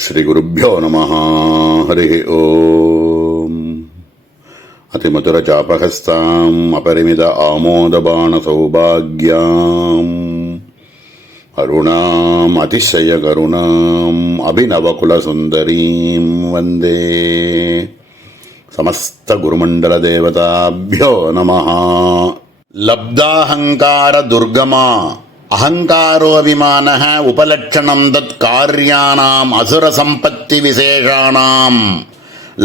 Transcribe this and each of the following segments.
श्रीगुरुभ्यो नमः। हरिः ओम्। अतिमधुरचापहस्ताम् अपरिमित आमोदबाणसौभाग्याम् अरुणाम् अतिशयकरुणाम् अभिनवकुलसुन्दरीम् वन्दे। समस्तगुरुमण्डलदेवताभ्यो नमः। लब्धाहङ्कार दुर्गमा अहंकारोऽभिमानः उपलक्षणं तत् कार्याणाम् असुरसम्पत्ति विशेषाणाम्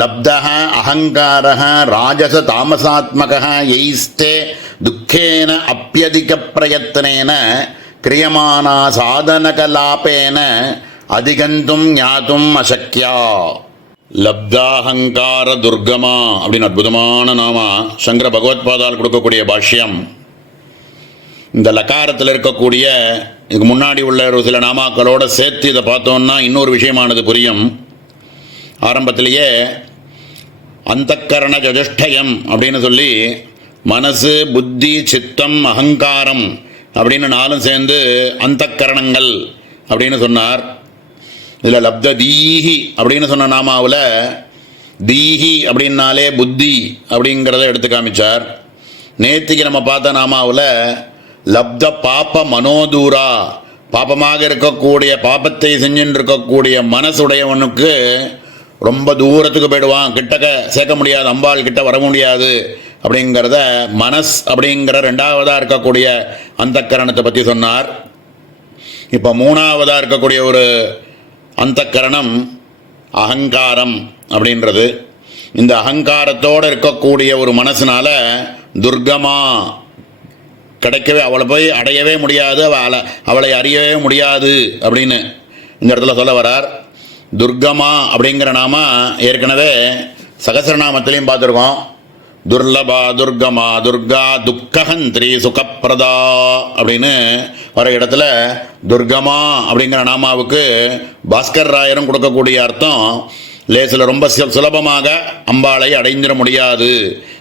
लब्धः अहंकारः राजस तामसात्मकः यैस्ते दुःखेन अप्यधिकप्रयत्नेन क्रियमाणा साधनकलापेन अधिगन्तुं ज्ञातुम् अशक्या। லப்தாஹங்கார துர்கமா அப்படின்னு அற்புதமான நாம சங்கர பகவத்பாதால் கொடுக்கக்கூடிய பாஷ்யம். இந்த லகாரத்தில் இருக்கக்கூடிய இதுக்கு முன்னாடி உள்ள ஒரு சில நாமாக்களோடு சேர்த்து இதை பார்த்தோம்னா இன்னொரு விஷயமானது புரியும். ஆரம்பத்திலேயே அந்தக்கரண ஜஜஷ்டயம் அப்படின்னு சொல்லி மனசு புத்தி சித்தம் அகங்காரம் அப்படின்னு நாலும் சேர்ந்து அந்தக்கரணங்கள் அப்படின்னு சொன்னார். இதில் லப்த தீஹி அப்படின்னு சொன்ன நாமாவில் தீஹி அப்படின்னாலே புத்தி அப்படிங்கிறத எடுத்து காமிச்சார். நேத்திக்கு நம்ம பார்த்த நாமாவில் லப்த பாப்ப மனோதூரா பாப்பமாக இருக்கக்கூடிய பாப்பத்தை செஞ்சுட்டு இருக்கக்கூடிய மனசுடையவனுக்கு ரொம்ப தூரத்துக்கு போயிடுவான், கிட்டக்க சேர்க்க முடியாது, அம்பாள் கிட்ட வர முடியாது அப்படிங்கிறத மனஸ் அப்படிங்கிற ரெண்டாவதாக இருக்கக்கூடிய அந்த கரணத்தை பற்றி சொன்னார். இப்போ மூணாவதாக இருக்கக்கூடிய ஒரு அந்த கரணம் அகங்காரம் அப்படின்றது. இந்த அகங்காரத்தோடு இருக்கக்கூடிய ஒரு மனசுனால துர்கமா கிடைக்கவே அவளை போய் அடையவே முடியாது, அவளை அறியவே முடியாது அப்படின்னு இந்த இடத்துல சொல்ல வரார். துர்கமா அப்படிங்கிற நாம ஏற்கனவே சகசிரநாமத்திலையும் பார்த்துருக்கோம். துர்லபா துர்கமா துர்கா துக்கஹந்திரி சுகப்பிரதா அப்படின்னு வர இடத்துல துர்கமா அப்படிங்கிற நாமாவுக்கு பாஸ்கர் ராயரும் கொடுக்கக்கூடிய அர்த்தம் லேசில் ரொம்ப சுலபமாக அம்பாளை அடைஞ்சிட முடியாது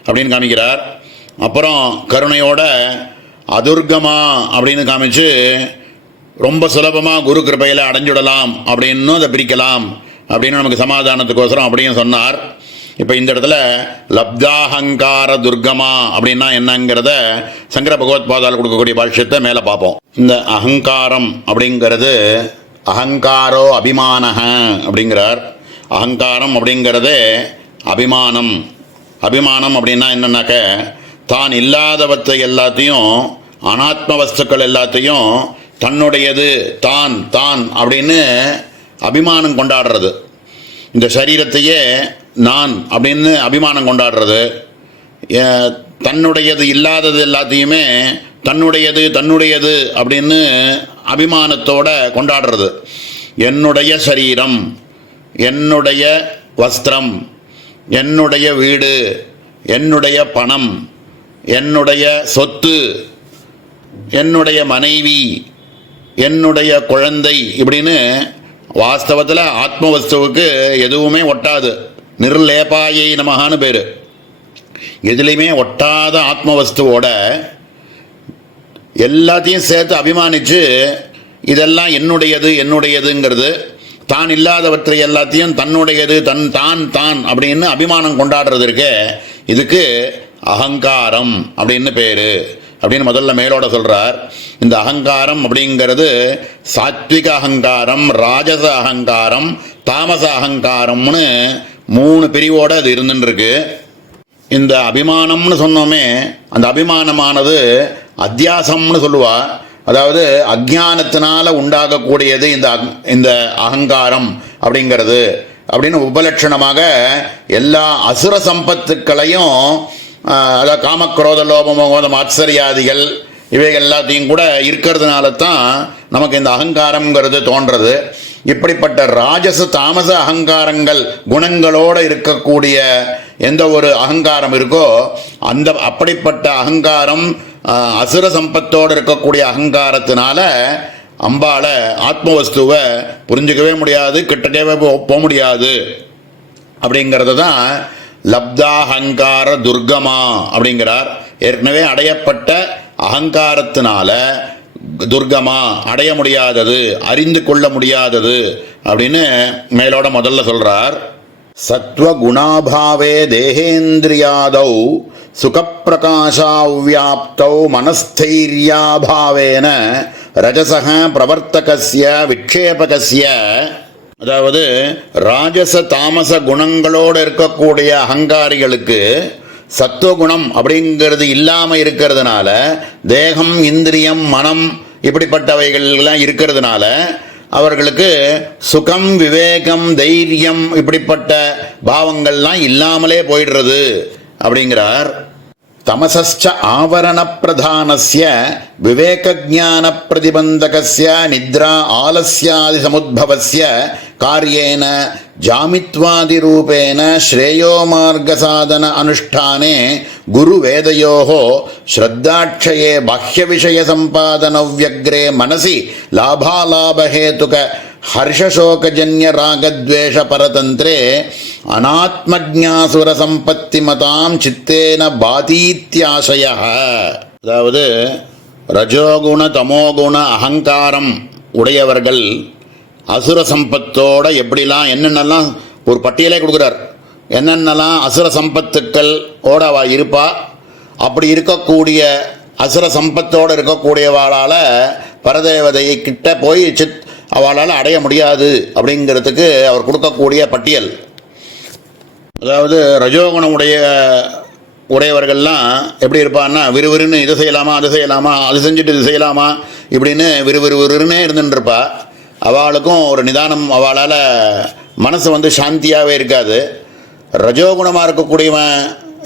அப்படின்னு காமிக்கிறார். அப்புறம் கருணையோட அதுர்கமா அப்படின்னு காமிச்சு ரொம்ப சுலபமாக குரு கிருபையில் அடைஞ்சுடலாம் அப்படின்னு அதை பிரிக்கலாம் அப்படின்னு நமக்கு சமாதானத்துக்கோசரம் அப்படின்னு சொன்னார். இப்போ இந்த இடத்துல லப்தாஹங்கார துர்கமா அப்படின்னா என்னங்கிறத சங்கர பகவத்பாதால் கொடுக்கக்கூடிய பாஷ்யத்தை மேலே பார்ப்போம். இந்த அகங்காரம் அப்படிங்கிறது அகங்காரோ அபிமானஹ அப்படிங்கிறார். அகங்காரம் அப்படிங்கிறது அபிமானம். அபிமானம் அப்படின்னா என்னன்னாக்க தான் இல்லாதவற்றை எல்லாத்தையும் அனாத்ம வஸ்துக்கள் எல்லாத்தையும் தன்னுடையது தான் தான் அப்படின்னு அபிமானம் கொண்டாடுறது. இந்த சரீரத்தையே நான் அப்படின்னு அபிமானம் கொண்டாடுறது. தன்னுடையது இல்லாதது எல்லாத்தையுமே தன்னுடையது தன்னுடையது அப்படின்னு அபிமானத்தோட கொண்டாடுறது. என்னுடைய சரீரம், என்னுடைய வஸ்திரம், என்னுடைய வீடு, என்னுடைய பணம், என்னுடைய சொத்து, என்னுடைய மனைவி, என்னுடைய குழந்தை இப்படின்னு வாஸ்தவத்தில் ஆத்ம வஸ்துவுக்கு எதுவுமே ஒட்டாது. நிர்லேபாயை நமகான்னு பேர். எதுலேயுமே ஒட்டாத ஆத்ம வஸ்துவோட எல்லாத்தையும் சேர்த்து அபிமானித்து இதெல்லாம் என்னுடையது என்னுடையதுங்கிறது, தான் இல்லாதவற்றை எல்லாத்தையும் தன்னுடையது தான் தான் அப்படின்னு அபிமானம் கொண்டாடுறதுக்கு இதுக்கு அகங்காரம் அப்படின்னு பேர் அப்படின்னு முதல்ல மேலோட சொல்கிறார். இந்த அகங்காரம் அப்படிங்கிறது சாத்விக அகங்காரம், ராஜச அகங்காரம், தாமச அகங்காரம்னு 3 பிரிவோடு அது இருந்துருக்கு. இந்த அபிமானம்னு சொன்னோமே, அந்த அபிமானமானது அத்தியாசம்னு சொல்லுவா. அதாவது அஜ்ஞானத்தினால உண்டாகக்கூடியது இந்த அகங்காரம் அப்படிங்கிறது அப்படின்னு உபலட்சணமாக எல்லா அசுர சம்பத்துக்களையும், அதாவது காமக்ரோத லோபமோகம் ஆச்சரியாதிகள் இவைகள் எல்லாத்தையும் கூட இருக்கிறதுனால தான் நமக்கு இந்த அகங்காரங்கிறது தோன்றது. இப்படிப்பட்ட ராஜச தாமச அகங்காரங்கள் குணங்களோடு இருக்கக்கூடிய எந்த ஒரு அகங்காரம் இருக்கோ அந்த அப்படிப்பட்ட அகங்காரம் அசுர சம்பத்தோடு இருக்கக்கூடிய அகங்காரத்தினால அம்பாளை ஆத்மவஸ்துவை புரிஞ்சிக்கவே முடியாது, கிட்டக்கவே போக முடியாது. அப்படிங்கிறது தான் லப்தாஹங்கார துர்கமா அப்படிங்கிறார். ஏற்கனவே அடையப்பட்ட அகங்காரத்தினால துர்கமா அடைய முடியாதது, அறிந்து கொள்ள முடியாதது அப்படின்னு மேலோட முதல்ல சொல்றார். சத்வகுணாபாவே தேகேந்திரியாதௌ சுகப்பிரகாசாவ்யாப்தௌ மனஸ்தைர்யாபாவேன ரஜசக பிரவர்த்தகஸ்ய விக்ஷேபகஸ்ய, அதாவது ராஜச தாமச குணங்களோடு இருக்கக்கூடிய அகங்காரிகளுக்கு சத்துவகுணம் அப்படிங்கிறது இல்லாமல் இருக்கிறதுனால, தேகம் இந்திரியம் மனம் இப்படிப்பட்டவைகள்லாம் இருக்கிறதுனால அவர்களுக்கு சுகம் விவேகம் தைரியம் இப்படிப்பட்ட பாவங்கள்லாம் இல்லாமலே போயிடுறது அப்படிங்கிறார். தமசஸ்ச ஆவரண பிரதானஸ்ய விவேக ஞான பிரதிபந்தகஸ்ய நித்ரா ஆலஸ்யாதி சமுத்பவஸ்ய காரியேன ஜாமித்வாதி ரூபேன ஸ்ரேயோ மார்க சாதன அனுஷ்டானே குரு வேதயோஹோ ஸ்ரத்தாட்சயே பாஹ்ய விஷய சம்பாதன வியக்ரே மனசி லாபாலாபஹேதுக ஹர்ஷசோகஜன்ய ராகத்வேஷ பரதந்திரே அநாத்மஜ்ஞாசுர சம்பத்தி மதாம் சித்தேன பாதீத்யாசய. அதாவது ரஜோகுண தமோகுண அகங்காரம் உடையவர்கள் அசுர சம்பத்தோட எப்படிலாம் என்னென்னலாம் ஒரு பட்டியலே கொடுக்குறார். என்னென்னலாம் அசுர சம்பத்துக்கள் ஓட அவ இருப்பா. அப்படி இருக்கக்கூடிய அசுர சம்பத்தோடு இருக்கக்கூடியவாளால் பரதேவதை கிட்ட போய் அவளால் அடைய முடியாது அப்படிங்கிறதுக்கு அவர் கொடுக்கக்கூடிய பட்டியல். அதாவது ரஜோகுணம் உடையவர்கள்லாம் எப்படி இருப்பான்னா, விறுவிறுன்னு இதை செய்யலாமா அது செய்யலாமா அது செஞ்சுட்டு இது செய்யலாமா இப்படின்னு விறுவிறுவிறுன்னே இருந்துட்டுருப்பா. அவளுக்கும் ஒரு நிதானம், அவளால் மனசு சாந்தியாகவே இருக்காது. ரஜோகுணமாக இருக்கக்கூடியவன்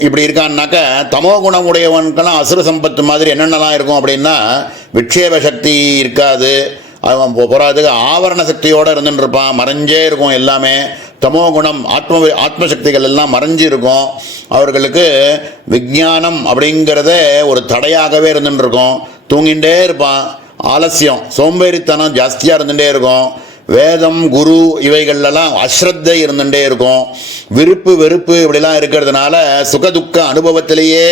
இப்படி இருக்கான்னாக்கா, தமோ குணம் உடையவனுக்கெல்லாம் அசுர சம்பத்து மாதிரி என்னென்னலாம் இருக்கும் அப்படின்னா, விக்ஷேப சக்தி இருக்காது. அவன் போகிறதுக்கு ஆவரண சக்தியோடு இருந்துட்டு இருப்பான், மறைஞ்சே இருக்கும் எல்லாமே. தமோ குணம் ஆத்மசக்திகள் எல்லாம் மறைஞ்சு இருக்கும். அவர்களுக்கு விஞ்ஞானம் அப்படிங்கிறதே ஒரு தடையாகவே இருந்துட்டு இருக்கும். தூங்கிகிட்டே இருப்பான். ஆலசியம் சோம்பேறித்தனம் ஜாஸ்தியாக இருந்துகிட்டே இருக்கும். வேதம் குரு இவைகள்லாம் அஸ்ரத்தை இருந்துகிட்டே இருக்கும். விருப்பு வெறுப்பு இப்படிலாம் இருக்கிறதுனால சுகதுக்க அனுபவத்திலேயே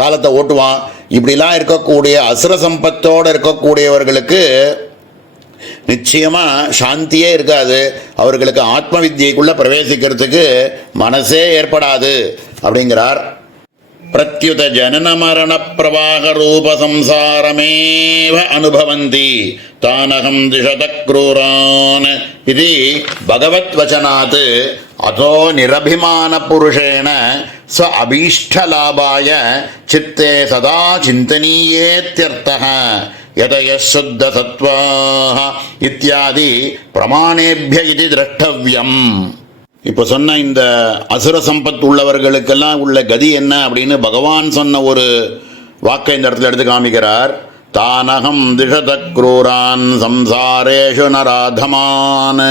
காலத்தை ஓட்டுவான். இப்படிலாம் இருக்கக்கூடிய அசுர சம்பத்தோடு இருக்கக்கூடியவர்களுக்கு நிச்சயமாக சாந்தியே இருக்காது. அவர்களுக்கு ஆத்ம வித்யைக்குள்ளே பிரவேசிக்கிறதுக்கு மனசே ஏற்படாது அப்படிங்கிறார். பிரத்யுத ஜனன மரண பிரவாக ரூப சம்சாரமேவ அனுபவந்தி தானகம் திஷத க்ரூரான் இது பகவத் வச்சனாத் அதோ நிரபிமான புருஷேன ஸ்வ அபீஷ்டலாபாய சித்தே சதா சிந்தனீயேத்யர்த்தः யதய சுத்த சத்வாஹ இத்யாதி பிரமாணேபிய இது திரஷ்டவ்யம். இப்போ சொன்ன இந்த அசுர சம்பத்து உள்ளவர்களுக்கெல்லாம் உள்ள கதி என்ன அப்படின்னு பகவான் சொன்ன ஒரு வாக்கை இந்த இடத்துல எடுத்து காமிக்கிறார். தானகம் திஷத க்ரூரான் சம்சாரேஷு நராதமான்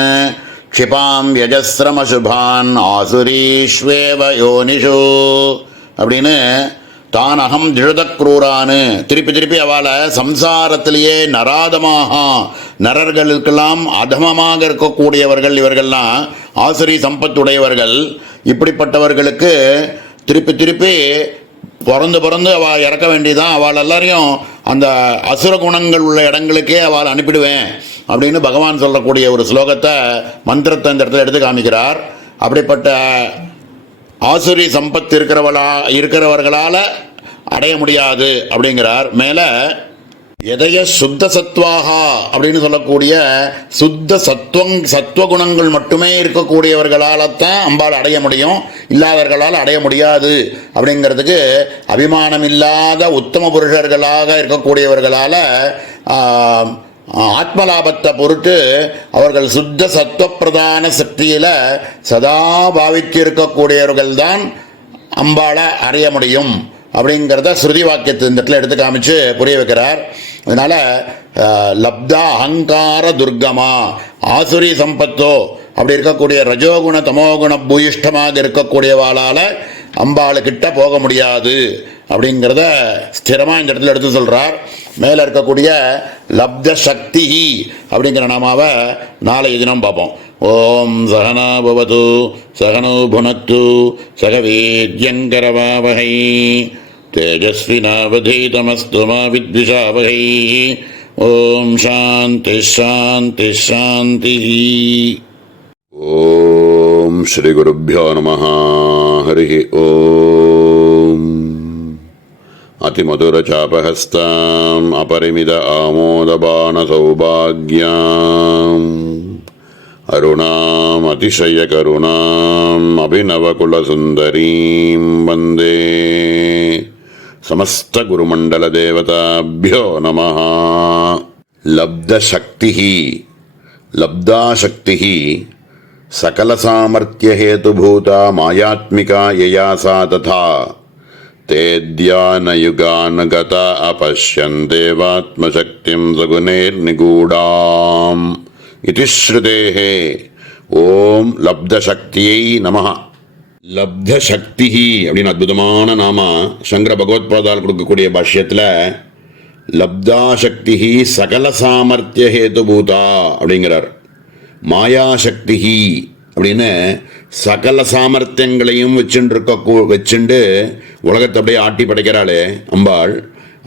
க்ஷிபாம் யஜஸ்ரமசுபான் ஆசுரீஷ்வேவ யோனிஷு அப்படின்னு தானகம் திஷதக்ரூரான்னு திருப்பி அவளை சம்சாரத்திலேயே நராதமாக நரர்களுக்கெல்லாம் அதமமாக இருக்கக்கூடியவர்கள் இவர்கள்லாம் ஆசுரி சம்பத்துடையவர்கள். இப்படிப்பட்டவர்களுக்கு திருப்பி பிறந்து அவள் இறக்க வேண்டியதான். அவள் எல்லாரையும் அந்த அசுர குணங்கள் உள்ள இடங்களுக்கே அவள் அனுப்பிடுவேன் அப்படின்னு பகவான் சொல்லக்கூடிய ஒரு ஸ்லோகத்தை மந்திரத்தை இந்த இடத்துல எடுத்து காமிக்கிறார். அப்படிப்பட்ட ஆசுரி சம்பத்து இருக்கிறவர்களால் அடைய முடியாது அப்படிங்கிறார். மேலே எதைய சுத்த சத்வாகா அப்படின்னு சொல்லக்கூடிய சுத்த சத்வகுணங்கள் மட்டுமே இருக்கக்கூடியவர்களால் தான் அம்பாள் அடைய முடியும், இல்லாதவர்களால் அடைய முடியாது அப்படிங்கிறதுக்கு அபிமானம் இல்லாத உத்தம புருஷர்களாக இருக்கக்கூடியவர்களால் ஆத்மலாபத்தை பொருட்டு அவர்கள் சுத்த சத்வப்பிரதான சக்தியில் சதா பாவித்து இருக்கக்கூடியவர்கள்தான் அம்பாளை அடைய முடியும் அப்படிங்கிறத ஸ்ருதி வாக்கியத்தை இந்த இடத்துல எடுத்து காமிச்சு புரிய வைக்கிறார். அதனால் லப்தா அகங்கார துர்கமா ஆசுரி சம்பத்தோ அப்படி இருக்கக்கூடிய ரஜோகுண தமோகுண பூயிஷ்டமாக இருக்கக்கூடியவாளால் அம்பாளுக்கிட்ட போக முடியாது அப்படிங்கிறத ஸ்திரமாக இந்த இடத்துல எடுத்து சொல்கிறார். மேலே இருக்கக்கூடிய லப்த சக்தி அப்படிங்கிற நாமாவை நாளைய தினம் பார்ப்போம். ஓம் சகனா பவது சகனோ புனத்து சகவீர்யங்கரவாவகை தேஜஸ்வினாவதீதமஸ்து மா வித்விஷாவகை. ஓம் சாந்தி சாந்தி சாந்தி. ஓம் ஸ்ரீ குருப்யோ நமஹ. ஹரி ஓம். அதிமதுரசாபஹஸ்தாம் அபரிமித ஆமோதபான சௌபாக்யாம் அருணாம் அதிசயகருணாம் அபிநவகுலசுந்தரீம் வந்தே समस्तगुरुमण्डलदेवताभ्यो नमः. लब्धशक्तिः लब्धाशक्तिः सकलसामर्थ्यहेतुभूता मायात्मिका यया सा तथा तेऽध्यानयुगान् गता अपश्यन् देवात्मशक्तिं सगुणैर्निगूढाम् इति श्रुतेः. ஓம் லப்தசக்தியை நமஹ. லப்தசக்தி அப்படின்னு அற்புதமான நாம சங்கர பகவத்பாதால் கொடுக்கக்கூடிய பாஷ்யத்தில் லப்தாசக்தி சகல சாமர்த்திய ஹேதுபூதா அப்படிங்கிறார். மாயாசக்தி அப்படின்னு சகல சாமர்த்தியங்களையும் வச்சுண்டு உலகத்தை அப்படியே ஆட்டி படைக்கிறாளே அம்பாள்.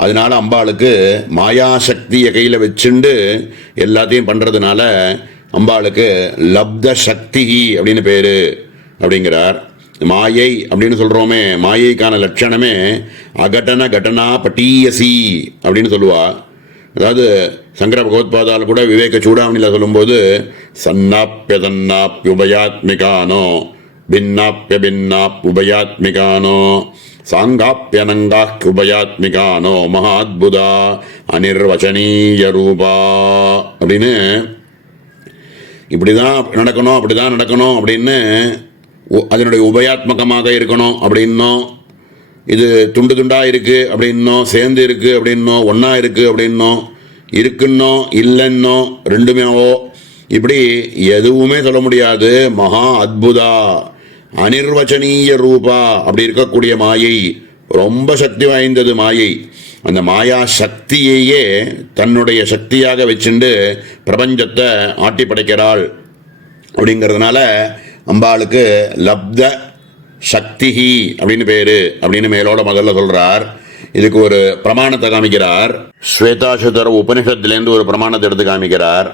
அதனால அம்பாளுக்கு மாயாசக்தியை கையில் வச்சுண்டு எல்லாத்தையும் பண்ணுறதுனால அம்பாளுக்கு லப்த சக்தி அப்படின்னு பேர் அப்படிங்கிறார். மாயை அப்படின்னு சொல்கிறோமே, மாயைக்கான லட்சணமே அகட்டன கடனா பட்டீயசி அப்படின்னு சொல்லுவா. அதாவது சங்கர பகவத்பாதால் கூட விவேக சூடாமணியில் சொல்லும்போது சன்னாப்பிய தன்னாப்யுபயாத்மிகானோ பின்னாப்பிய பின்னாப்புபயாத்மிகானோ சாங்காப்பியனங்காக்குபயாத்மிகானோ மகாத்புதா அனிர்வச்சனீய ரூபா அப்படின்னு இப்படிதான் நடக்கணும் அப்படிதான் நடக்கணும் அப்படின்னு அதனுடைய உபயாத்மகமாக இருக்கணும் அப்படின்னும், இது துண்டு துண்டாக இருக்குது அப்படின்னோ, சேர்ந்து இருக்குது அப்படின்னோ, ஒன்றா இருக்குது அப்படின்னோ, இருக்குன்னோ இல்லைன்னோ ரெண்டுமேவோ இப்படி எதுவுமே சொல்ல முடியாது. மகா அத்புதா அனிர்வச்சனீய ரூபா அப்படி இருக்கக்கூடிய மாயை, ரொம்ப சக்தி வாய்ந்தது மாயை. அந்த மாயா சக்தியையே தன்னுடைய சக்தியாக வச்சுண்டு பிரபஞ்சத்தை ஆட்டி படைக்கிறாள். அப்படிங்கிறதுனால அம்பாளுக்கு லப்த சக்தி அப்படின்னு பேரு அப்படின்னு மேலோட முதல்ல சொல்றார். இதுக்கு ஒரு பிரமாணத்தை காமிக்கிறார். ஸ்வேதாசுதர உபனிஷத்திலேருந்து ஒரு பிரமாணத்தை எடுத்து காமிக்கிறார்.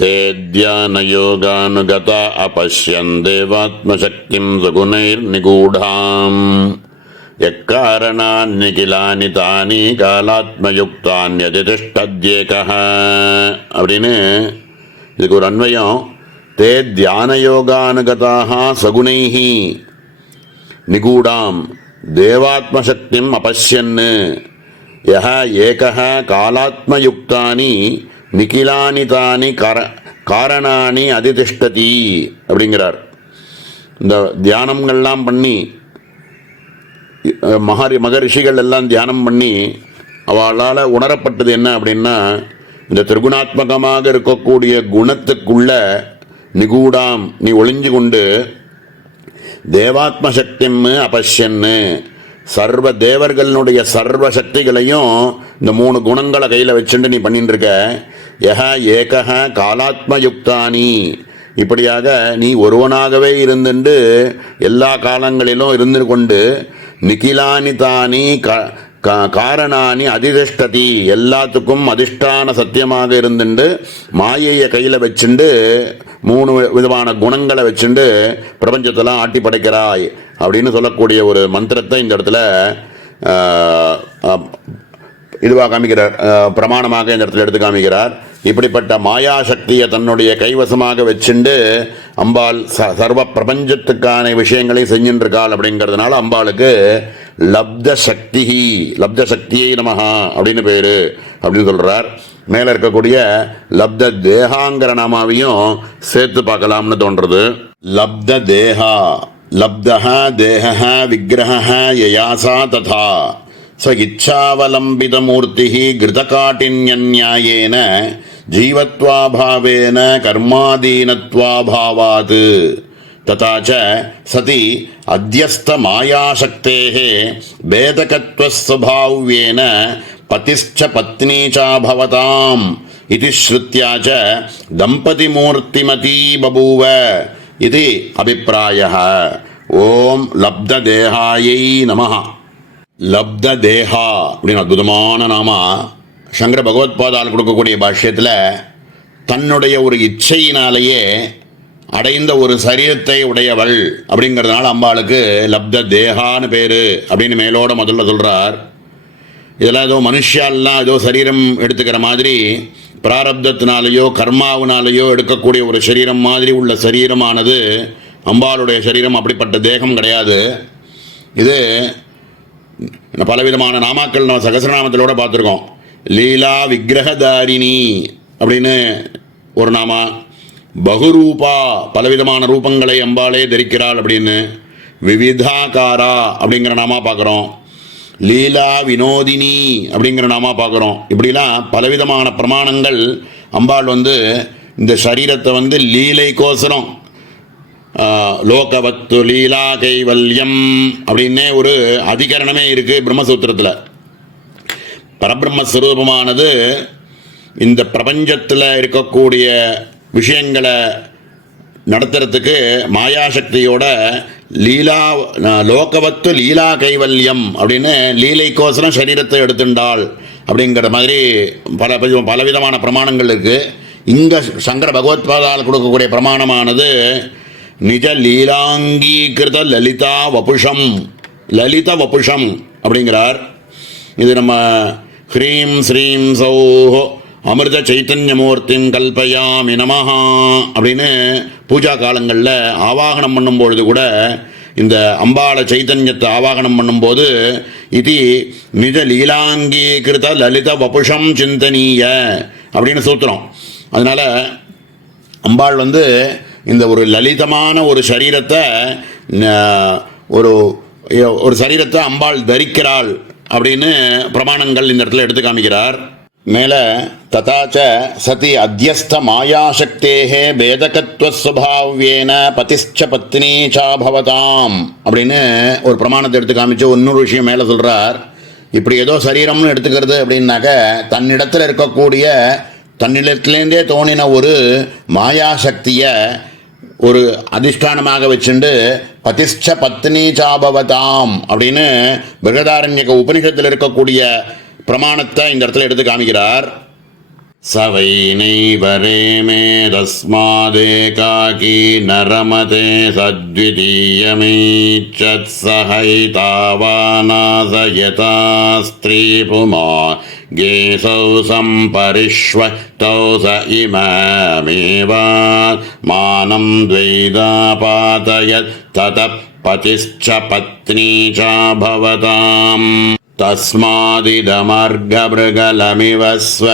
தேத்யான யோகானுகதா அபஷ்யன் தேவாத்மசக்திம் சகுணைர் நிகூடாம் எக்காரணான்னிகிலானி தானி காலாத்மயுக்தான்யதிஷ்டத்யேகஹ அப்படின்னு இதுக்கு ஒரு அன்வயம். தே தியானயோகானுகதாக சகுணைஹி நிகூடாம் தேவாத்மசக்திம் அபஷ்யன்னு யஹ ஏகஹ காலாத்மயுக்தானி நிகிலானி தானி காரணானி அதிதிஷ்டதி அப்படிங்கிறார். இந்த தியானங்கள்லாம் பண்ணி மகரிஷிகள் எல்லாம் தியானம் பண்ணி அவளால் உணரப்பட்டது என்ன அப்படின்னா, இந்த திரிகுணாத்மகமாக இருக்கக்கூடிய குணத்துக்குள்ள நிகூடாம் நீ ஒளிஞ்சு கொண்டு தேவாத்ம சக்தின்னு அபஷ்யன்னு சர்வ தேவர்களுடைய சர்வ சக்திகளையும் இந்த 3 குணங்களை கையில் வச்சுட்டு நீ பண்ணிட்டு இருக்க. யஹ ஏகஹ காலாத்மயுக்தானி இப்படியாக நீ ஒருவனாகவே இருந்துண்டு எல்லா காலங்களிலும் இருந்து கொண்டு நிகிலானி தானி காரணானி அதிதிஷ்டதி எல்லாத்துக்கும் அதிஷ்டான சத்தியமாக இருந்துண்டு மாயையை கையில் வச்சுண்டு 3 விதமான குணங்களை வச்சுண்டு பிரபஞ்சத்தெல்லாம் ஆட்டி படைக்கிறாய் அப்படின்னு சொல்லக்கூடிய ஒரு மந்திரத்தை இந்த இடத்துல இதுவாக காமிக்கிறார். பிரமாணமாக இந்த இடத்துல எடுத்து காமிக்கிறார். இப்படிப்பட்ட மாயாசக்தியை தன்னுடைய கைவசமாக வச்சுண்டு அம்பாள் சர்வ பிரபஞ்சத்துக்கான விஷயங்களை செஞ்சுருக்காள். அப்படிங்கிறதுனால அம்பாளுக்கு லப்த சக்தியை நமஹா அப்படின்னு பேரு அப்படின்னு சொல்றார். மேல இருக்கக்கூடிய லப்த தேகாங்கிற நாமாவையும் சேர்த்து பார்க்கலாம்னு தோன்றது. லப்த தேகா லப்தஹ தேஹ விக்கிரஹ யயாசா ததா ச இச்சாவலம்பிதமூர்த்திः கிருதகாட்டின்யன்யாயேன ஜீவத்வாபாவேன கர்மாதீனத்வாபாவாத் ததா ச சதி அத்யஸ்த மாயாசக்தேः பேதகத்வஸ்வபாவ்யேன பதிஷ்ச பத்னீ ச பவதாம் இதி ஸ்ருத்யா ச தம்பதிமூர்த்திமதி பபூவ இது அபிப்பிராயः. ஓம் லப்ததேகாயை நமஹ. லப்த தேகா அப்படின்னு அற்புதமான நாம சங்கர பகவத்பாதால் கொடுக்கக்கூடிய பாஷ்யத்தில் தன்னுடைய ஒரு இச்சையினாலேயே அடைந்த ஒரு சரீரத்தை உடையவள் அப்படிங்கிறதுனால அம்பாளுக்கு லப்த தேகான்னு பேர் அப்படின்னு மேலோட முதல்ல சொல்கிறார். இதெல்லாம் ஏதோ மனுஷாலாம் ஏதோ சரீரம் எடுத்துக்கிற மாதிரி பிராரப்தத்தினாலேயோ கர்மாவினாலேயோ எடுக்கக்கூடிய ஒரு சரீரம் மாதிரி உள்ள சரீரமானது அம்பாளுடைய சரீரம் அப்படிப்பட்ட தேகம் கிடையாது. இது பலவிதமான நாமாக்கள் நம்ம சகசிரநாமத்திலோட பார்த்துருக்கோம். லீலா விக்கிரகதாரிணி அப்படின்னு ஒரு நாமா, பகுரூபா பலவிதமான ரூபங்களை அம்பாளே தரிக்கிறாள் அப்படின்னு, விவிதாகாரா அப்படிங்கிற நாமா பார்க்குறோம், லீலா வினோதினி அப்படிங்கிற நாமா பார்க்குறோம். இப்படிலாம் பலவிதமான பிரமாணங்கள் அம்பாள் இந்த சரீரத்தை லீலைக்கோசரம் லோகவத்து லீலா கைவல்யம் அப்படின்னே ஒரு அதிகரணமே இருக்குது பிரம்மசூத்திரத்தில். பரபிரம்மஸ்வரூபமானது இந்த பிரபஞ்சத்தில் இருக்கக்கூடிய விஷயங்களை நடத்துறதுக்கு மாயாசக்தியோட லீலா லோகவத்து லீலா கைவல்யம் அப்படின்னு லீலைக்கோசரம் சரீரத்தை எடுத்துட்டாள் அப்படிங்கிற மாதிரி பலவிதமான பிரமாணங்கள் இருக்குது. இங்கே சங்கர பகவத்பாதால் கொடுக்கக்கூடிய பிரமாணமானது நிஜ லீலாங்கீகிருத லலிதா வபுஷம், லலித வபுஷம் அப்படிங்கிறார். இது நம்ம ஹ்ரீம் ஸ்ரீம் சௌஹோ அமிர்த சைத்தன்யமூர்த்திம் கல்பயாமி நமஹா அப்படின்னு பூஜா காலங்களில் ஆவாகனம் பண்ணும்பொழுது கூட இந்த அம்பாள சைத்தன்யத்தை ஆவாகனம் பண்ணும்போது இது நிஜ லீலாங்கீகிருத லலித வபுஷம் சிந்தனீய அப்படின்னு சூத்திரம். அதனால் அம்பாள் இந்த ஒரு லலிதமான ஒரு சரீரத்தை ஒரு சரீரத்தை அம்பாள் தரிக்கிறாள் அப்படின்னு பிரமாணங்கள் இந்த இடத்துல எடுத்து காமிக்கிறார். மேலே ததாச்ச சதி அத்தியஸ்த மாயாசக்தேகே பேதகத்வஸ்வபாவ்யேன பதிஷ்ச பத்னி சாபவதாம் அப்படின்னு ஒரு பிரமாணத்தை எடுத்து காமிச்சு இன்னொரு விஷயம் மேலே சொல்கிறார். இப்படி ஏதோ சரீரம்னு எடுத்துக்கிறது அப்படின்னாக்க தன்னிடத்தில் இருக்கக்கூடிய தன்னிடத்திலேருந்தே தோணின ஒரு மாயாசக்தியை ஒரு அதிஷ்டானமாக வச்சுண்டு பதிஷ்ச பத்னி சாபவதாம் அப்படின்னு பிருகதாரண்யக உபனிஷத்தில் இருக்கக்கூடிய பிரமாணத்தை இந்த இடத்துல எடுத்து காமிக்கிறார். சவை நைவரே மே தஸ்மாதேகாகி நரமதே சத்விதீயமேச்சத் சஹைதாவாநாசயதா ஸ்திரீ புமா கேசௌ சம்பரிஷ்வதௌ ச இமமேவா மானம் த்வைதாபாதயத் ததப் பதிஷ்ச பத்னி சாபவதாம் தஸ்மாதிதமர்கமிருகலமிவ ஸ்வ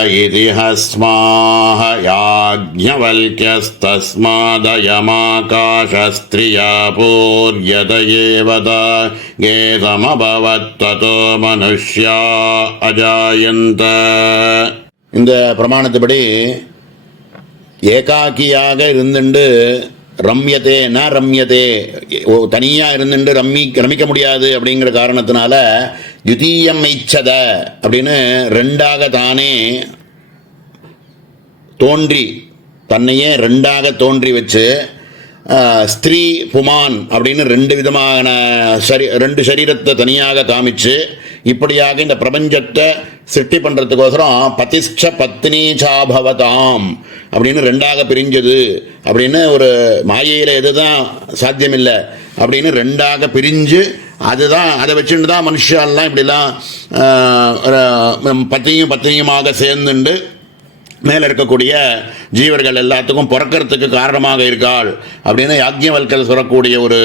ஹஸ்மாஹ யாஜ்ஞவல்க்யஸ்தஸ்மாதயமாகாஷஸ்த்ரியா பூர்யத ஏவத கேதமபவத் ததோ மனுஷ்யா அஜாயந்த. இந்த பிரமாணத்துப்படி ஏகாக்கியாக இருந்துண்டு ரம்யதே ந ரம்யதே, தனியாக இருந்துட்டு ரமிக்க முடியாது அப்படிங்கிற காரணத்தினால யுதீயம் ஐச்சத அப்படின்னு ரெண்டாக தானே தோன்றி தன்னையே ரெண்டாக தோன்றி வச்சு ஸ்திரீ புமான் அப்படின்னு ரெண்டு விதமான ரெண்டு சரீரத்தை தனியாக காமிச்சு இப்படியாக இந்த பிரபஞ்சத்தை சிருஷ்டி பண்ணுறதுக்கோசரம் பதிஷ்ச பத்னி சாபவதாம் அப்படின்னு ரெண்டாக பிரிஞ்சது அப்படின்னு ஒரு மாயையில் எதுதான் சாத்தியமில்லை அப்படின்னு ரெண்டாக பிரிஞ்சு அதுதான் அதை வச்சுட்டு தான் மனுஷாலாம் இப்படிலாம் பத்தினியுமாக சேர்ந்துண்டு மேலே இருக்கக்கூடிய ஜீவர்கள் எல்லாத்துக்கும் பிறக்கிறதுக்கு காரணமாக இருக்காள் அப்படின்னு யாக்ஞவல்கர் சொல்லக்கூடிய ஒரு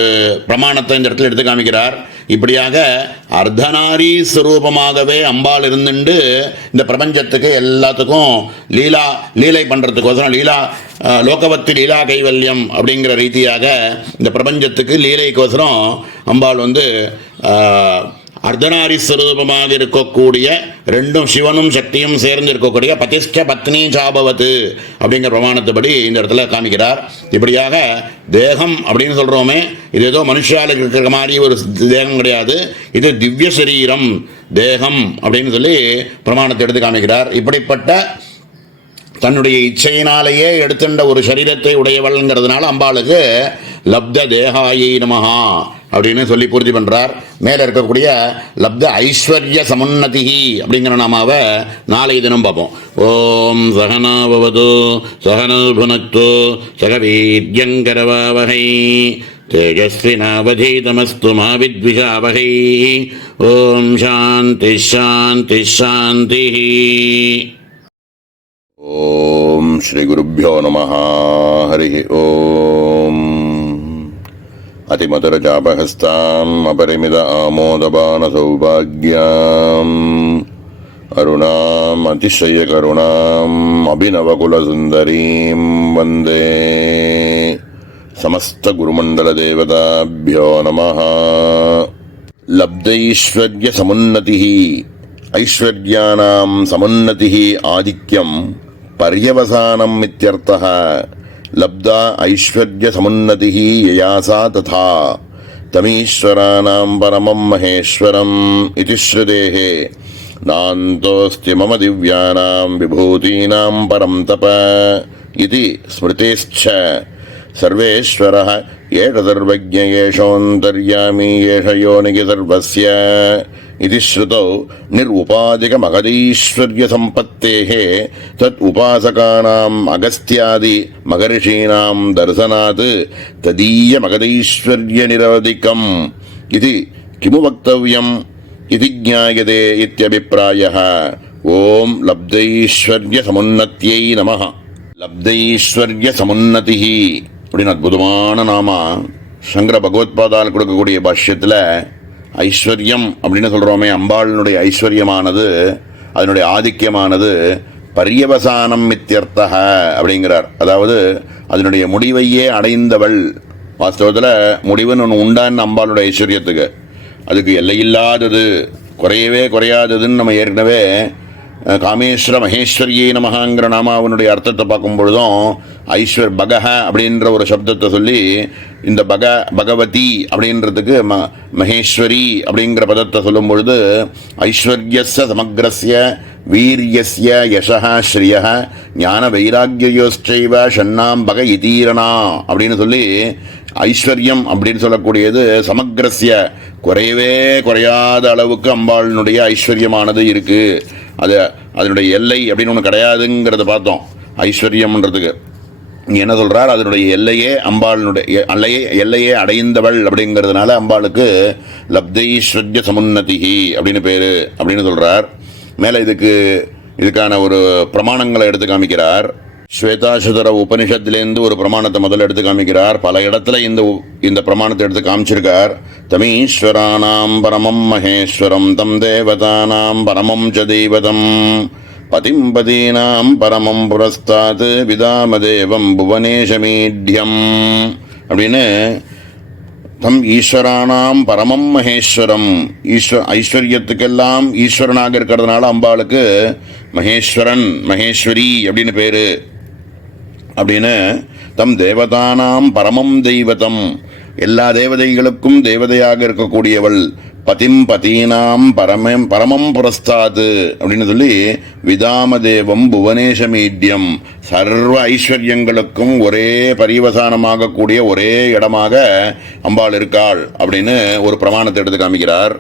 பிரமாணத்தை இந்த இடத்துல எடுத்து காமிக்கிறார். இப்படியாக அர்த்தநாரி ஸ்வரூபமாகவே அம்பாள் இருந்துண்டு இந்த பிரபஞ்சத்துக்கு எல்லாத்துக்கும் லீலை பண்ணுறதுக்கோசரம் லோகவத்து லீலா கைவல்யம் அப்படிங்கிற ரீதியாக இந்த பிரபஞ்சத்துக்கு லீலைக்கோசரம் அம்பாள் அர்த்தநாரி ஸ்வரூபமாக இருக்கக்கூடிய ரெண்டும் சிவனும் சக்தியும் சேர்ந்து இருக்கக்கூடிய பதிஷ்ட பத்னி சாபவத்து அப்படிங்கிற பிரமாணத்தைப்படி இந்த இடத்துல காமிக்கிறார். இப்படியாக தேகம் அப்படின்னு சொல்கிறோமே, இது ஏதோ மனுஷாலுக்கு இருக்கிற மாதிரி ஒரு தேகம் கிடையாது, இது திவ்ய சரீரம் தேகம் அப்படின்னு சொல்லி பிரமாணத்தை எடுத்து காமிக்கிறார். இப்படிப்பட்ட தன்னுடைய இச்சையினாலேயே எடுத்துட்ட ஒரு சரீரத்தை உடையவள்ங்கிறதுனால அம்பாளுக்கு லப்த தேகாயை நமஹா அப்படின்னு சொல்லி பூர்த்தி பண்றார். மேல இருக்கக்கூடிய லப்த ஐஸ்வர்ய சமுன்னதி அப்படிங்கிற நாமாவை நாளைய தினம் பார்ப்போம். ஓம் சகனாவது சகனோ புனக்து சகவீர்யங்கரவாவகை தேஜஸ்வினாவதீதமஸ்து மா வித்விஷாவகை. ஓம் சாந்தி சாந்தி சாந்தி. ஓம் ஸ்ரீ குருப்யோ நமஹ. ஹரி ஓம். அதிமதுரஜாபஹஸ்தாம் அபரிமித ஆமோதபான சௌபாக்யாம் அருணாம் அதிசயகருணாம் அபிநவகுலசுந்தரீம் வந்தே. சமஸ்த குருமண்டல தேவதாபியோ நமஹ. லப்தைஸ்வர்ய சமுன்னதிः ஐஸ்வர்யானாம் சமுன்னதிः ஆதிக்யம் பர்யவசானம் இத்யர்த்தः. லப்தா ஐஸ்வர்ய சமுன்னதிः யயாசா ததா தமீஸ்வராணாம் பரமம் மகேஸ்வரம் இதி ஸ்ருதேः. நாந்தோஸ்தி மம திவ்யானாம் விபூதீனாம் பரம் தப இதி ஸ்மிருதேश्च. சர்வேஸ்வரः ஏஷ சர்வஜ்ஞ ஏஷோऽन्तர்யாமி ஏஷ யோனிः சர்வஸ்ய इति श्रुतौ निर्उपाधिकमगधीश्वर्यसम्पत्तेः तत् उपासकानाम् अगस्त्यादि महर्षीणां दर्शनात् तदीयमगधैश्वर्यनिरवधिकम् इति किमु वक्तव्यम् इति ज्ञायते इत्यभिप्रायः. ओम लब्धैश्वर्यसमुन्नत्यै नमः. லப்தைஸ்வர்யசமுன்னதிः அப்படின்னு அற்புதமான நாமா சங்கர பகவத்பாதால் கொடுக்கக்கூடிய பாஷ்யத்தில் ஐஸ்வர்யம் அப்படின்னு சொல்கிறோமே, அம்பாளினுடைய ஐஸ்வர்யமானது அதனுடைய ஆதிக்கியமானது பர்யவசானம் இத்தியர்த்தः அப்படிங்கிறார். அதாவது அதனுடைய முடிவையே அடைந்தவள். வாஸ்தவத்தில் முடிவுன்னு ஒன்று உண்டான்னு அம்பாளுடைய ஐஸ்வர்யத்துக்கு, அதுக்கு எல்லையில்லாதது, குறையவே குறையாததுன்னு நம்ம ஏற்கனவே காமேஸ்வர மகேஸ்வரியே நமகாங்கிற நாமாவனுடைய அர்த்தத்தை பார்க்கும் பொழுதும் பகஹ அப்படின்ற ஒரு சப்தத்தை சொல்லி இந்த பகவதி அப்படின்றதுக்கு மகேஸ்வரி அப்படிங்கிற பதத்தை சொல்லும் பொழுது ஐஸ்வர்யஸ்ய சமக்ரஸ்ய வீரியஸ்ய யசஹ ஸ்ரீயஹ ஞான வைராக்கியோஸ்சைவ ஷண்ணாம் பக இதீரணா அப்படின்னு சொல்லி ஐஸ்வர்யம் அப்படின்னு சொல்லக்கூடியது சமக்ரஸ்ய குறையவே குறையாத அளவுக்கு அம்பாளினுடைய ஐஸ்வர்யமானது இருக்கு. அது அதனுடைய எல்லை அப்படின்னு ஒன்று கிடையாதுங்கிறத பார்த்தோம். ஐஸ்வர்யம்ன்றதுக்கு இங்கே என்ன சொல்கிறார், அதனுடைய எல்லையே அம்பாளினுடைய எல்லையே அடைந்தவள் அப்படிங்கிறதுனால அம்பாளுக்கு லப்தைஸ்வர்ய சமுன்னதிஹி அப்படின்னு பேர் அப்படின்னு சொல்கிறார். மேலே இதுக்கான ஒரு பிரமாணங்களை எடுத்து காமிக்கிறார். ஸ்வேதாசுதர உபனிஷத்திலேருந்து ஒரு பிரமாணத்தை முதல்ல எடுத்து காமிக்கிறார். பல இடத்துல இந்த பிரமாணத்தை எடுத்து காமிச்சிருக்கார். தமீஸ்வராணாம் பரமம் மகேஸ்வரம் தம் தேவதானாம் பரமம் ச தெய்வதம் பதிம் பதீனாம் பரமம் புரஸ்தாத் விதாமதேவம் புவனேஷமீட்யம் அப்படின்னு தம் ஈஸ்வரானாம் பரமம் மகேஸ்வரம் ஐஸ்வர்யத்துக்கெல்லாம் ஈஸ்வரனாக இருக்கிறதுனால அம்பாளுக்கு மகேஸ்வரன் மகேஸ்வரி அப்படின்னு பேரு. அப்படின்னு தம் தேவதானாம் பரமம் தெய்வதம் எல்லா தேவதைகளுக்கும் தேவதையாக இருக்கக்கூடியவள் பதிம் பதீனாம் பரமம் புரஸ்தாது அப்படின்னு சொல்லி விதாமதேவம் புவனேஷமீட்யம் சர்வ ஐஸ்வர்யங்களுக்கும் ஒரே பரிவசானமாக கூடிய ஒரே இடமாக அம்பாள் இருக்காள் அப்படின்னு ஒரு பிரமாணத்தை எடுத்து காமிக்கிறார்.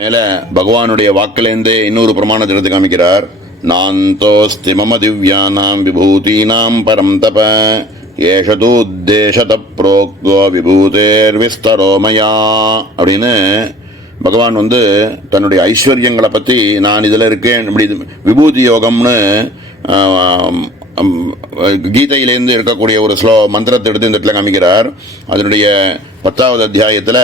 மேல பகவானுடைய வாக்கிலேந்தே இன்னொரு பிரமாணத்தை எடுத்து காமிக்கிறார். நாந்தோஸ்தி மம திவ்யானாம் விபூதீனாம் பரம் தப ஏஷதூத்தேஷத புரோக்தோ விபூதேர் விஸ்தரோ மயா அப்படின்னு பகவான் தன்னுடைய ஐஸ்வர்யங்களை பற்றி நான் இதில் இருக்கேன் இப்படி விபூதி யோகம்னு கீதையிலேருந்து இருக்கக்கூடிய ஒரு மந்திரத்தை எடுத்து இந்த இடத்துல காமிக்கிறார். அதனுடைய 10வது அத்தியாயத்தில்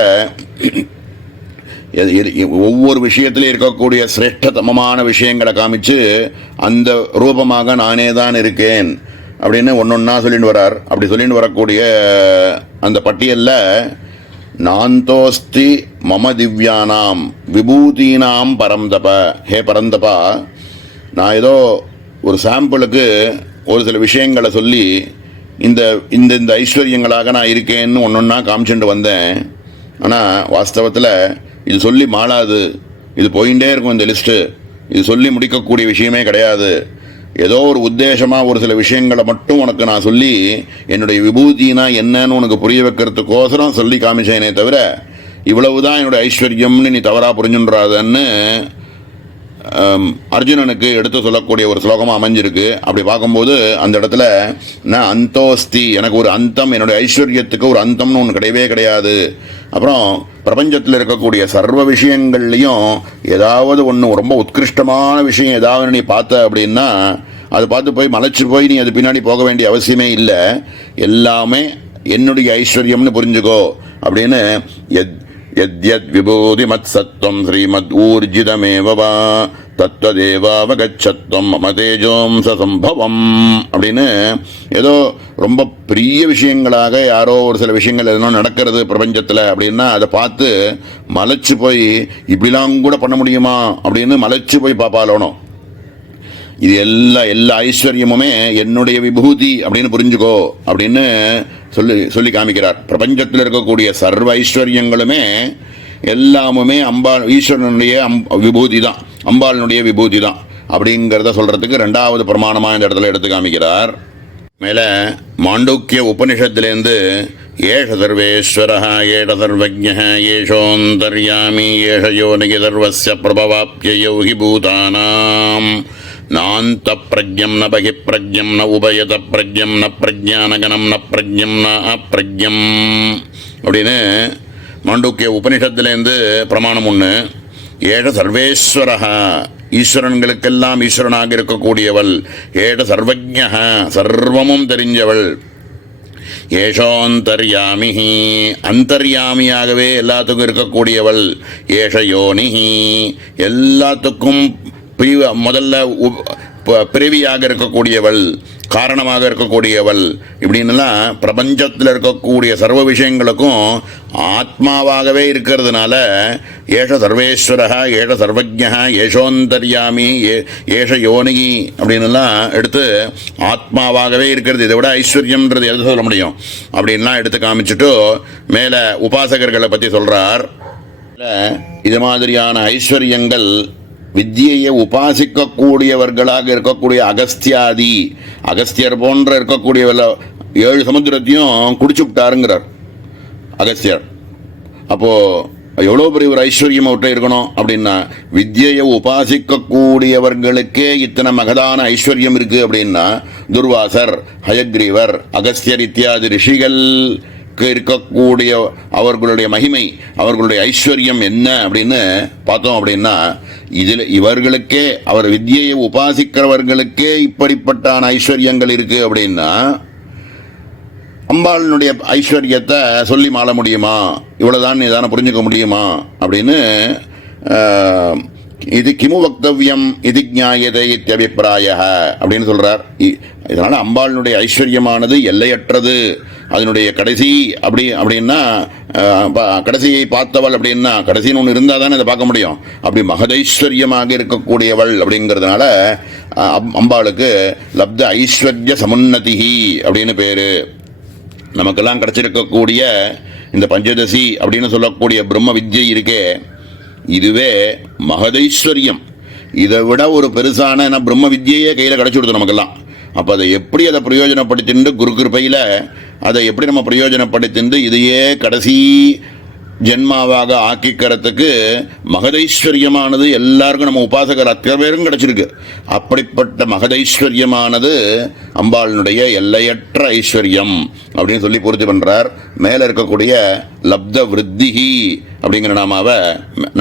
ஒவ்வொரு விஷயத்திலும் இருக்கக்கூடிய சிரேஷ்டதமமான விஷயங்களை காமிச்சு அந்த ரூபமாக நானே தான் இருக்கேன் அப்படின்னு ஒன்னொன்னா சொல்லிட்டு வர்றார். அப்படி சொல்லிட்டு வரக்கூடிய அந்த பட்டியலில் நாந்தோஸ்தி மம திவ்யானாம் விபூதீனாம் பரந்தப, ஹே பரந்தபா, நான் ஏதோ ஒரு சாம்பிளுக்கு ஒரு சில விஷயங்களை சொல்லி இந்த இந்த ஐஸ்வர்யங்களாக நான் இருக்கேன்னு ஒன்றொன்னா காமிச்சுட்டு வந்தேன். ஆனால் வாஸ்தவத்தில் இது சொல்லி மாளாது, இது போயிட்டே இருக்கும். இந்த லிஸ்ட்டு இது சொல்லி முடிக்கக்கூடிய விஷயமே கிடையாது. ஏதோ ஒரு உத்தேசமாக ஒரு சில விஷயங்களை மட்டும் உனக்கு நான் சொல்லி என்னுடைய விபூதினா என்னன்னு உனக்கு புரிய வைக்கிறதுக்கோசரம் சொல்லி காமிச்சேனே தவிர இவ்வளவுதான் என்னுடைய ஐஸ்வர்யம்னு நீ தவறாக புரிஞ்சுன்றாதன்னு அர்ஜுனனுக்கு எடுத்து சொல்லக்கூடிய ஒரு ஸ்லோகமாக அமைஞ்சிருக்கு. அப்படி பார்க்கும்போது அந்த இடத்துல நான் அந்தோஸ்தி, எனக்கு ஒரு அந்தம், என்னுடைய ஐஸ்வர்யத்துக்கு ஒரு அந்தம்னு ஒன்று கிடையவே கிடையாது. அப்புறம் பிரபஞ்சத்தில் இருக்கக்கூடிய சர்வ விஷயங்கள்லையும் ஏதாவது ஒன்று ரொம்ப உத்கிருஷ்டமான விஷயம் ஏதாவது நீ பார்த்த அப்படின்னா அதை பார்த்து போய் மலைச்சு போய் நீ அது பின்னாடி போக வேண்டிய அவசியமே இல்லை. எல்லாமே என்னுடைய ஐஸ்வர்யம்னு புரிஞ்சுக்கோ அப்படின்னு யத்யத் விபூதி மத் சத்வம் ஸ்ரீமத் ஊர்ஜிதமேவா தத்வதேவாவகச்சத்வம் மம தேஜோம்ச சம்பவம் அப்படின்னு ஏதோ ரொம்ப பெரிய விஷயங்களாக யாரோ ஒரு சில விஷயங்கள் எதனா நடக்கிறது பிரபஞ்சத்தில் அப்படின்னா அதை பார்த்து மலைச்சு போய் இப்படிலாம் கூட பண்ண முடியுமா அப்படின்னு மலைச்சு போய் பார்ப்பாலோனோ. இது எல்லா ஐஸ்வர்யமுமே என்னுடைய விபூதி அப்படின்னு புரிஞ்சுக்கோ அப்படின்னு சொல்லி காமிக்கிறார். பிரபஞ்சத்தில் இருக்கக்கூடிய சர்வ ஐஸ்வர்யங்களுமே எல்லாமுமே ஈஸ்வரனுடைய விபூதி தான், அம்பாளினுடைய விபூதி தான் அப்படிங்கிறத சொல்றதுக்கு ரெண்டாவது பிரமாணமாக இந்த இடத்துல எடுத்து காமிக்கிறார். மேலே மாண்டூக்கிய உபனிஷத்துலேருந்து ஏஷ சர்வேஸ்வரः ஏஷ சர்வஜ்ஞः ஏஷோந்தர்யாமி ஏஷ யோனிகி சர்வஸ்ய பிரபவாப்யயோ ஹி பூதானாம் நாந்த பிரஜ்யம் ந பகி பிரஜ்யம் ந உபயத பிரஜ்யம் ந பிரஜானகனம் ந பிரஜ்யம் ந அப்பிரஜ்யம் அப்படின்னு மாண்டூக்கிய உபனிஷத்துலேருந்து பிரமாணம் ஒன்று. ஏஷ சர்வேஸ்வரः, ஈஸ்வரன்களுக்கெல்லாம் ஈஸ்வரனாக இருக்கக்கூடியவள். ஏஷ சர்வஜ்ஞः, சர்வமும் தெரிஞ்சவள். ஏஷோந்தர்யாமிஹி, அந்தர்யாமியாகவே எல்லாத்துக்கும் இருக்கக்கூடியவள். ஏஷ யோனிஹி, எல்லாத்துக்கும் முதல்ல பிறவியாக இருக்கக்கூடியவள், காரணமாக இருக்கக்கூடியவள். இப்படின்னுலாம் பிரபஞ்சத்தில் இருக்கக்கூடிய சர்வ விஷயங்களுக்கும் ஆத்மாவாகவே இருக்கிறதுனால ஏஷ சர்வேஸ்வரः ஏஷ சர்வஜ்ஞः ஏஷோந்தர்யாமி ஏஷ யோனிகி அப்படின்னுலாம் எடுத்து ஆத்மாவாகவே இருக்கிறது. இதை விட ஐஸ்வர்யம்ன்றது எது சொல்ல முடியும் அப்படின்லாம் எடுத்து காமிச்சுட்டு மேலே உபாசகர்களை பற்றி சொல்கிறார். இது மாதிரியான ஐஸ்வர்யங்கள் வித்தியையை உபாசிக்கக்கூடியவர்களாக இருக்கக்கூடிய அகஸ்தியர் போன்ற இருக்கக்கூடிய 7 சமுத்திரத்தையும் குடிச்சு விட்டாருங்கிறார் அகஸ்தியர். அப்போ எவ்வளோ பெரிய ஒரு ஐஸ்வர்யம் அவர்கிட்ட இருக்கணும் அப்படின்னா, வித்தியையை உபாசிக்கக்கூடியவர்களுக்கே இத்தனை மகதான ஐஸ்வர்யம் இருக்கு அப்படின்னா துர்வாசர், ஹயக்ரீவர், அகஸ்தியர் இத்தியாதி ரிஷிகள் இருக்கக்கூடிய அவர்களுடைய மகிமை, அவர்களுடைய ஐஸ்வர்யம் என்ன அப்படின்னு பார்த்தோம் அப்படின்னா, இதில் இவர்களுக்கே அவர் வித்தியையை உபாசிக்கிறவர்களுக்கே இப்படிப்பட்டான ஐஸ்வர்யங்கள் இருக்கு அப்படின்னா அம்பாளினுடைய ஐஸ்வர்யத்தை சொல்லி மாள முடியுமா? இவ்வளவுதான் இதான புரிஞ்சுக்க முடியுமா அப்படின்னு இது கிமு வக்தவ்யம் இது ஞாயதை இத்தியபிப்பிராய அப்படின்னு சொல்றார். இதனால அம்பாளினுடைய ஐஸ்வர்யமானது எல்லையற்றது. அதனுடைய கடைசி அப்படின்னா கடைசியை பார்த்தவள் அப்படின்னா கடைசின்னு ஒன்று இருந்தால் தானே அதை பார்க்க முடியும். அப்படி மகதைஸ்வர்யமாக இருக்கக்கூடியவள் அப்படிங்கிறதுனால அம்பாளுக்கு லப்த ஐஸ்வர்ய சமுன்னதிஹி அப்படின்னு பேரு. நமக்கெல்லாம் கிடைச்சிருக்கக்கூடிய இந்த பஞ்சதசி அப்படின்னு சொல்லக்கூடிய பிரம்ம வித்யை இருக்கே, இதுவே மகதைஸ்வர்யம். இதை விட ஒரு பெருசான பிரம்ம வித்யையே கையில் கிடைச்சி கொடுத்தோம் நமக்கெல்லாம். அப்போ அதை எப்படி அதை பிரயோஜனப்படுத்திட்டு குரு கிருபையில் அதை எப்படி நம்ம பிரயோஜனப்படுத்திட்டு இதையே கடைசி ஜென்மாவாக ஆக்கிக்கிறதுக்கு மகதைஸ்வர்யமானது எல்லாருக்கும் நம்ம உபாசகர் அத்தனை பேரும் கிடைச்சிருக்கு. அப்படிப்பட்ட மகதைஸ்வர்யமானது அம்பாளினுடைய எல்லையற்ற ஐஸ்வர்யம் அப்படின்னு சொல்லி பூர்த்தி பண்றார். மேல இருக்கக்கூடிய லப்த விருத்திஹி அப்படிங்கிற நாமாவை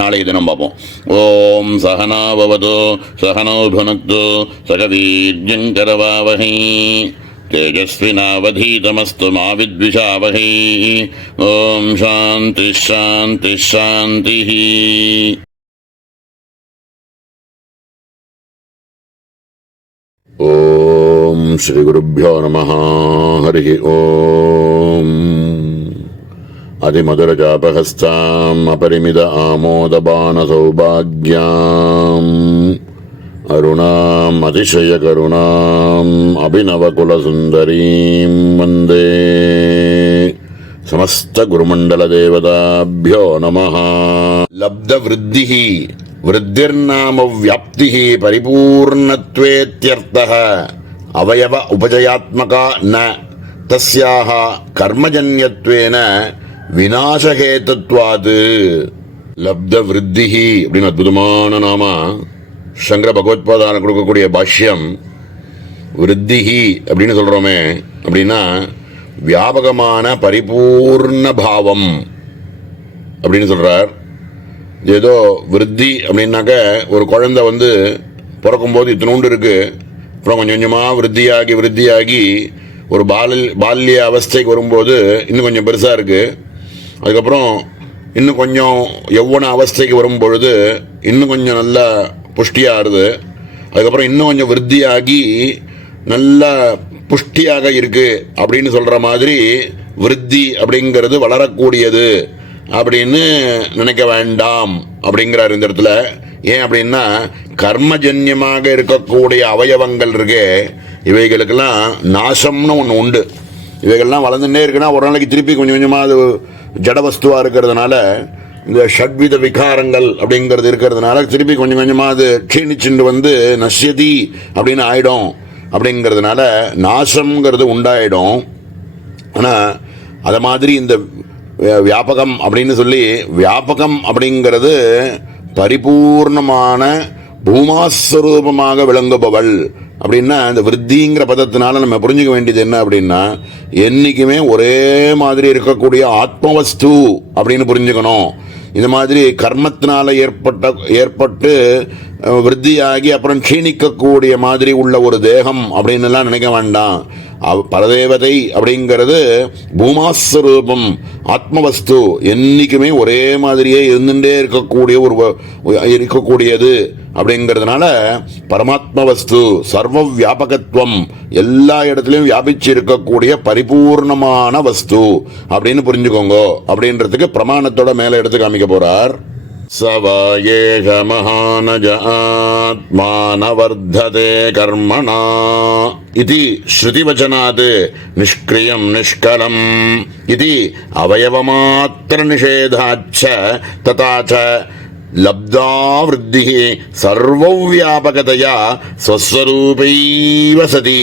நாளைய தினம் பார்ப்போம். ஓம் சகனாவது சகனோ புனக்து சகவீர்யங்கரவாவஹை तेजस्विनावधीतमस्तु मा विद्विषावहै. ओम शांति शांति शांति. ओम श्री गुरुभ्यो नमः. हरि ओम. अधिमधुरजापहस्ताम् अपरिमित आमोदबाण सौभाग्याम् अरुणाम् अतिशयकरुणाम् अभिनवकुलसुन्दरीम् वन्दे. समस्तगुरुमण्डलदेवताभ्यो नमः. लब्धवृद्धिः விருத்திர்நாம வியாப்தி பரிபூர்ணத்வேத்யர்த்தः அவயவ உபஜயாத்மகா ந தஸ்யாஹ கர்மஜன்யத்வேன விநாசஹேதுத்வாது லப்த விருத்திஹி அப்படின்னு அற்புதமான நாம சங்கர பகவத்பாதான கொடுக்கக்கூடிய பாஷ்யம். விருத்திஹி அப்படின்னு சொல்றோமே அப்படின்னா வியாபகமான பரிபூர்ண பாவம் அப்படின்னு சொல்றார். ஏதோ விருத்தி அப்படின்னாக்க ஒரு குழந்தை பிறக்கும்போது இத்தினோண்டு இருக்கு, அப்புறம் கொஞ்சம் கொஞ்சமாக விருத்தியாகி ஒரு பால்ய அவஸ்தைக்கு வரும்போது இன்னும் கொஞ்சம் பெருசாக இருக்கு. அதுக்கப்புறம் இன்னும் கொஞ்சம் யௌவன அவஸ்தைக்கு வரும்பொழுது இன்னும் கொஞ்சம் நல்லா புஷ்டியாக ஆறுது. அதுக்கப்புறம் இன்னும் கொஞ்சம் விருத்தியாகி நல்ல புஷ்டியாக இருக்கு அப்படின்னு சொல்ற மாதிரி விருத்தி அப்படிங்கிறது வளரக்கூடியது அப்படின்னு நினைக்க வேண்டாம் அப்படிங்கிறார் இந்த இடத்துல. ஏன் அப்படின்னா கர்மஜன்யமாக இருக்கக்கூடிய அவயவங்கள் இருக்கே, இவைகளுக்கெல்லாம் நாசம்னு ஒன்று உண்டு. இவைகள்லாம் வளர்ந்துட்டே இருக்குன்னா ஒரு நாளைக்கு திருப்பி கொஞ்சம் கொஞ்சமாக அது ஜடவஸ்துவாக இருக்கிறதுனால, இந்த ஷட்வித விகாரங்கள் அப்படிங்கிறது இருக்கிறதுனால திருப்பி கொஞ்சம் கொஞ்சமாக அது க்ஷீணிச்சுண்டு நஷ்யதி அப்படின்னு ஆயிடும். அப்படிங்கிறதுனால நாசம்ங்கிறது உண்டாயிடும். ஆனால் அதை மாதிரி இந்த வியாபகம் அப்படின்னு சொல்லி, வியாபகம் அப்படிங்கிறது பரிபூர்ணமான பூமாஸ்வரூபமாக விளங்குபவள் அப்படின்னா, இந்த விருத்திங்கிற பதத்தினால நம்ம புரிஞ்சுக்க வேண்டியது என்ன அப்படின்னா, என்னைக்குமே ஒரே மாதிரி இருக்கக்கூடிய ஆத்மவஸ்து அப்படின்னு புரிஞ்சுக்கணும். இந்த மாதிரி கர்மத்தினால ஏற்பட்டு விருத்தியாகி அப்புறம் க்ஷீணிக்கக்கூடிய மாதிரி உள்ள ஒரு தேகம் அப்படின்னு எல்லாம் நினைக்க வேண்டாம். பரதேவதை அப்படிங்கிறது பூமாஸ்வரூபம், ஆத்மவஸ்து, என்னைக்குமே ஒரே மாதிரியே இருந்துட்டே இருக்கக்கூடியது அப்படிங்கிறதுனால பரமாத்ம வஸ்து, சர்வ வியாபகத்துவம், எல்லா இடத்துலையும் வியாபிச்சு இருக்கக்கூடிய பரிபூர்ணமான வஸ்து அப்படின்னு புரிஞ்சுக்கோங்க அப்படின்றதுக்கு பிரமாணத்தோட மேல எடுத்து காமிக்க போறார். சவாயேஷ மகானஜ ஆத்மானவர்ததே கர்மணா இதி ஸ்ருதிவச்சனாத் நிஷ்க்ரியம் நிஷ்கலம் இதி அவயவமாத்திர நிஷேதாச்ச ததாச்ச லப்தா விருத்தி சர்வவ்யாபகதயா ஸ்வஸ்வரூபைவ சதி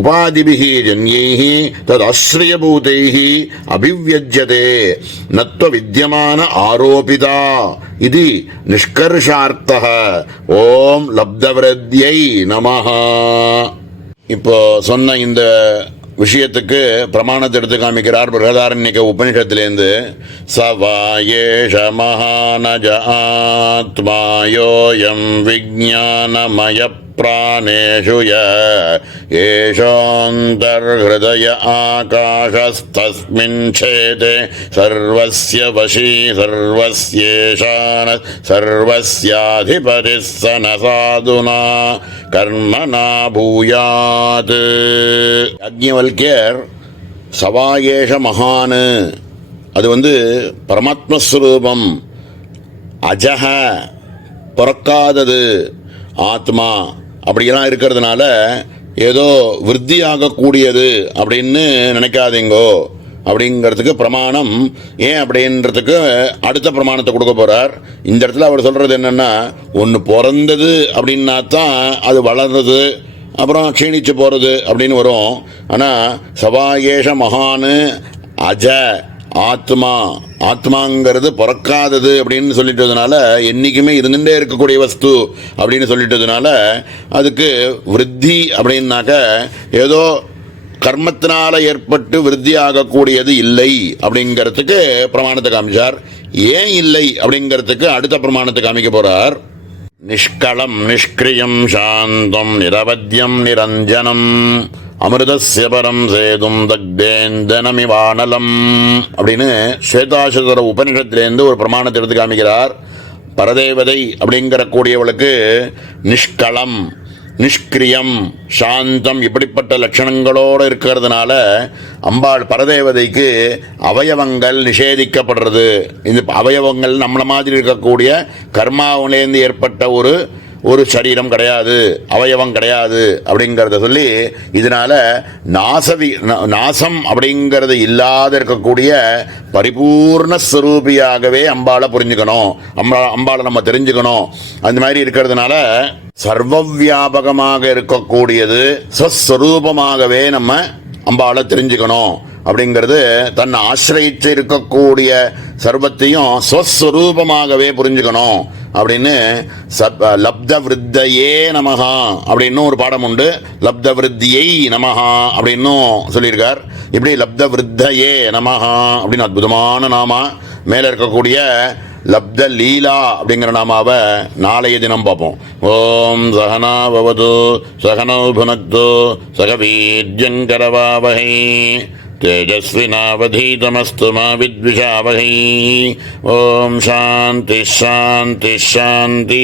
உபாதிபிஹி ஜன்யைஹி ததாஸ்ரயபூதைஹி அபிவ்யஜ்யதே நத்வ வித்யமான ஆரோபிதா இது நிஷ்கர்ஷார்த்தः. ஓம் லப்தவிருத்தியை நமஹ. இப்போ சொன்ன இந்த விஷயத்துக்கு பிரமாணத்தை எடுத்து காமிக்கிறார் பிரகதாரண்யக உபனிஷத்திலேருந்து. சவாயேஷ மகானஜ ஆத்மாயோயம் விஜ்ஞானமய பிராணேஷு ஏஷோந்தர்ஹ்ருதய ஆகாஷஸ்தஸ்மின் சேதே சர்வஸ்ய வசீ சர்வஸ்யேஷான சர்வஸ்யாதிபதிஸ் சன சாதுனா கர்மணா பூயாத். யாஜ்ஞவல்க்யர் சவாயேஷ மகான், அது பரமாத்மஸ்வரூபம், அஜஹ பிறக்காதது ஆத்மா அப்படியெல்லாம் இருக்கிறதுனால ஏதோ விருத்தி ஆகக்கூடியது அப்படின்னு நினைக்காதீங்கோ அப்படிங்கிறதுக்கு பிரமாணம். ஏன் அப்படின்றதுக்கு அடுத்த பிரமாணத்தை கொடுக்க போறார். இந்த இடத்துல அவர் சொல்றது என்னன்னா, ஒன்று பிறந்தது அப்படின்னா தான் அது வளர்றது, அப்புறம் க்ஷீணிச்சு போறது அப்படின்னு வரும். ஆனால் சவாயேஷ மகான் அஜ ஆத்மா, ஆத்மாங்கிறது பிறக்காதது அப்படின்னு சொல்லிட்டதுனால, என்னைக்குமே இருந்துட்டே இருக்கக்கூடிய வஸ்து அப்படின்னு சொல்லிட்டதுனால, அதுக்கு விருத்தி அப்படின்னாக்க ஏதோ கர்மத்தினால ஏற்பட்டு விருத்தி ஆகக்கூடியது இல்லை அப்படிங்கிறதுக்கு பிரமாணத்தை காமிச்சார். ஏன் இல்லை அப்படிங்கிறதுக்கு அடுத்த பிரமாணத்தை காமிக்க போறார். நிஷ்கலம் நிஷ்கிரியம் சாந்தம் நிரவத்யம் நிரஞ்சனம் அமிர்தஸ்ய பரம் சேதும் தக்தேந்தனமிவானலம் அப்படின்னு ஸ்வேதாசுதர உபனிஷத்திலேருந்து ஒரு பிரமாணத்தை எடுத்து காமிக்கிறார். பரதேவதை அப்படிங்கிற கூடியவளுக்கு நிஷ்கலம் நிஷ்கிரியம் சாந்தம் இப்படிப்பட்ட லட்சணங்களோடு இருக்கிறதுனால அம்பாள் பரதேவதைக்கு அவயவங்கள் நிஷேதிக்கப்படுறது. இந்த அவயவங்கள் நம்மள மாதிரி இருக்கக்கூடிய கர்மாவிலேருந்து ஏற்பட்ட ஒரு ஒரு சரீரம் கிடையாது, அவயவம் கிடையாது அப்படிங்கிறத சொல்லி இதனால நாசம் அப்படிங்கிறது இல்லாத இருக்கக்கூடிய பரிபூர்ண ஸ்வரூபியாகவே அம்பாளை புரிஞ்சுக்கணும், அம்பாளை நம்ம தெரிஞ்சுக்கணும். அந்த மாதிரி இருக்கிறதுனால சர்வ வியாபகமாக இருக்கக்கூடியது ஸ்வஸ்வரூபமாகவே நம்ம அம்பாளை தெரிஞ்சுக்கணும் அப்படிங்கிறது, தன்னை ஆசிரியிச்சு இருக்கக்கூடிய சர்வத்தையும் ஸ்வஸ்வரூபமாகவே புரிஞ்சுக்கணும் அப்படின்னு லப்த விருத்தையே நமஹா அப்படின்னு ஒரு பாடம் உண்டு. லப்த விருத்தியை நமஹா அப்படின்னும் சொல்லியிருக்கார். இப்படி லப்த விருத்தையே நமஹா அப்படின்னு அற்புதமான நாமா. மேலே இருக்கக்கூடிய லப்த லீலா அப்படிங்கிற நாமாவை நாளைய தினம் பார்ப்போம். ஓம் சகனா பவது சகனௌ புனக்து சக வீர்யங்கரவாவஹை तेजस्विनावधीतमस्तु मा विद्विषावहै. ओम शांति शांति शांति.